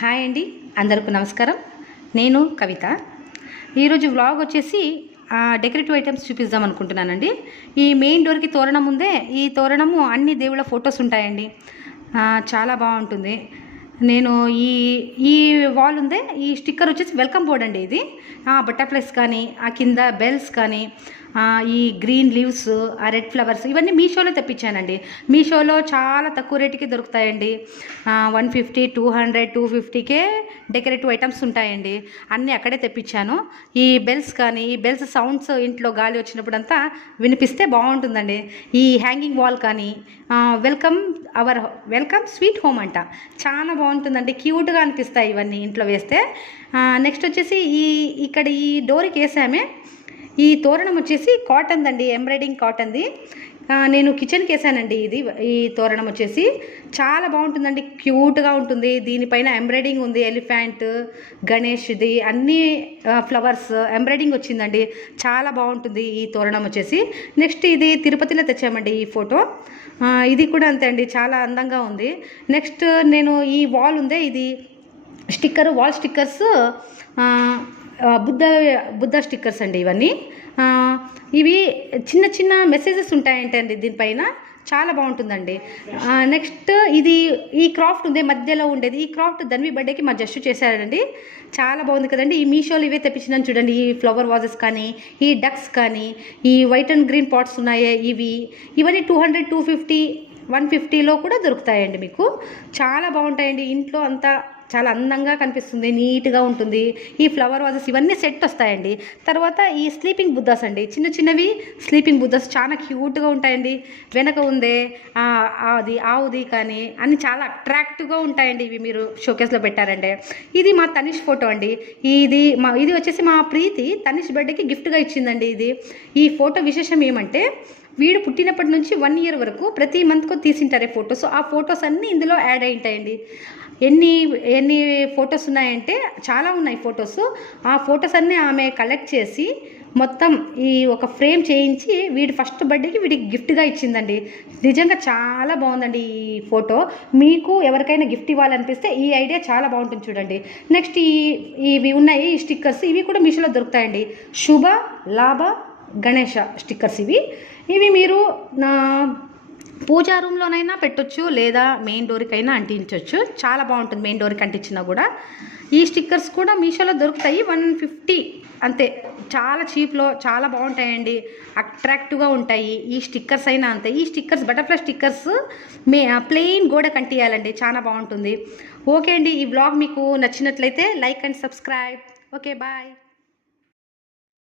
Hi అండి, అందరికీ నమస్కారం. నేను కవిత. ఈరోజు వ్లాగ్ వచ్చేసి డెకరేటివ్ ఐటమ్స్ చూపిద్దాం అనుకుంటున్నానండి. ఈ మెయిన్ డోర్కి తోరణం ఉందే, ఈ తోరణము అన్ని దేవుళ్ళ ఫొటోస్ ఉంటాయండి. చాలా బాగుంటుంది. నేను ఈ ఈ వాల్ ఉందే, ఈ స్టిక్కర్ వచ్చేసి వెల్కమ్ బోర్డ్ అండి. ఇది బటర్ఫ్లైస్ కానీ, ఆ కింద బెల్స్ కానీ, ఈ గ్రీన్ లీవ్స్, ఆ రెడ్ ఫ్లవర్స్, ఇవన్నీ మీషోలో తెప్పించానండి. మీషోలో చాలా తక్కువ రేటుకి దొరుకుతాయండి. 150, 200, 250కే డెకరేటివ్ ఐటమ్స్ ఉంటాయండి. అన్నీ అక్కడే తెప్పించాను. ఈ బెల్స్ కానీ, ఈ బెల్స్ సౌండ్స్ ఇంట్లో గాలి వచ్చినప్పుడంతా వినిపిస్తే బాగుంటుందండి. ఈ హ్యాంగింగ్ వాల్ కానీ, వెల్కమ్ స్వీట్ హోమ్ అంట, చాలా బాగుంటుందండి. క్యూట్గా అనిపిస్తాయి ఇవన్నీ ఇంట్లో వేస్తే. నెక్స్ట్ వచ్చేసి ఇక్కడ ఈ డోర్కి వేసామే. ఈ తోరణం వచ్చేసి కాటన్ అండి, ఎంబ్రాయిడింగ్ కాటన్ది. నేను కిచెన్కి వేసానండి. ఈ తోరణం వచ్చేసి చాలా బాగుంటుందండి, క్యూట్గా ఉంటుంది. దీనిపైన ఎంబ్రాయిడింగ్ ఉంది, ఎలిఫెంట్, గణేష్ది, అన్ని ఫ్లవర్స్ ఎంబ్రాయిడింగ్ వచ్చిందండి. చాలా బాగుంటుంది ఈ తోరణం వచ్చేసి. నెక్స్ట్ ఇది తిరుపతిలో తెచ్చామండి ఈ ఫోటో. ఇది కూడా అంతే అండి, చాలా అందంగా ఉంది. నెక్స్ట్ నేను ఈ వాల్ ఉందే, ఇది వాల్ స్టిక్కర్స్, బుద్ధ స్టిక్కర్స్ అండి ఇవన్నీ. ఇవి చిన్న చిన్న మెసేజెస్ ఉంటాయంటండి దీనిపైన, చాలా బాగుంటుందండి. నెక్స్ట్ ఈ క్రాఫ్ట్ ఉంది మధ్యలో ఉండేది. ఈ క్రాఫ్ట్ ధన్వి బర్త్డేకి మా జస్ట్ చేశారండి, చాలా బాగుంది కదండి. ఈ మీషోలో ఇవే తెప్పించినాను చూడండి. ఈ ఫ్లవర్ వాజెస్ కానీ, ఈ డక్స్ కానీ, ఈ వైట్ అండ్ గ్రీన్ పాట్స్ ఉన్నాయే ఇవన్నీ 200, 250, 150లో కూడా దొరుకుతాయండి మీకు. చాలా బాగుంటాయండి. ఇంట్లో అంతా చాలా అందంగా కనిపిస్తుంది, నీట్గా ఉంటుంది. ఈ ఫ్లవర్ వాజెస్ ఇవన్నీ సెట్ వస్తాయండి. తర్వాత ఈ స్లీపింగ్ బుద్ధాస్ అండి, చిన్న చిన్నవి స్లీపింగ్ బుద్ధాస్ చాలా క్యూట్గా ఉంటాయండి. వెనక ఉందే అది ఆవుది కానీ అన్ని చాలా అట్రాక్టివ్గా ఉంటాయండి. ఇవి మీరు షోకేస్లో పెట్టారంటే. ఇది మా తనిష్ ఫోటో అండి. ఇది వచ్చేసి మా ప్రీతి తనిష్ బర్త్డేకి గిఫ్ట్గా ఇచ్చిందండి. ఈ ఫోటో విశేషం ఏమంటే, వీడు పుట్టినప్పటి నుంచి 1 year వరకు ప్రతి మంత్కు తీసింటారే ఫొటోస్. ఆ ఫొటోస్ అన్నీ ఇందులో యాడ్ అయి ఉంటాయండి. ఎన్ని ఫొటోస్ ఉన్నాయంటే చాలా ఉన్నాయి ఫొటోస్. ఆ ఫొటోస్ అన్నీ ఆమె కలెక్ట్ చేసి మొత్తం ఒక ఫ్రేమ్ చేయించి వీడి ఫస్ట్ బర్త్డేకి వీడికి గిఫ్ట్గా ఇచ్చిందండి. నిజంగా చాలా బాగుందండి ఈ ఫోటో. మీకు ఎవరికైనా గిఫ్ట్ ఇవ్వాలనిపిస్తే ఈ ఐడియా చాలా బాగుంటుంది చూడండి. నెక్స్ట్ ఇవి ఉన్నాయి ఈ స్టిక్కర్స్, ఇవి కూడా మీషోలో దొరుకుతాయండి. శుభ లాభ గణేష స్టిక్కర్స్ ఇవి మీరు పూజా రూమ్లోనైనా పెట్టొచ్చు, లేదా మెయిన్ డోర్కైనా అంటించవచ్చు. చాలా బాగుంటుంది మెయిన్ డోర్కి అంటించినా కూడా. ఈ స్టిక్కర్స్ కూడా మీషోలో దొరుకుతాయి, 150 అంతే, చాలా చీప్లో, చాలా బాగుంటాయండి, అట్రాక్టివ్గా ఉంటాయి. ఈ స్టిక్కర్స్ అయినా అంతే. ఈ స్టిక్కర్స్ బటర్ఫ్లై స్టిక్కర్స్ ప్లెయిన్ గోడ కంటియాలండి, చాలా బాగుంటుంది. ఓకే అండి, ఈ వ్లాగ్ మీకు నచ్చినట్లయితే like and subscribe. Okay, bye.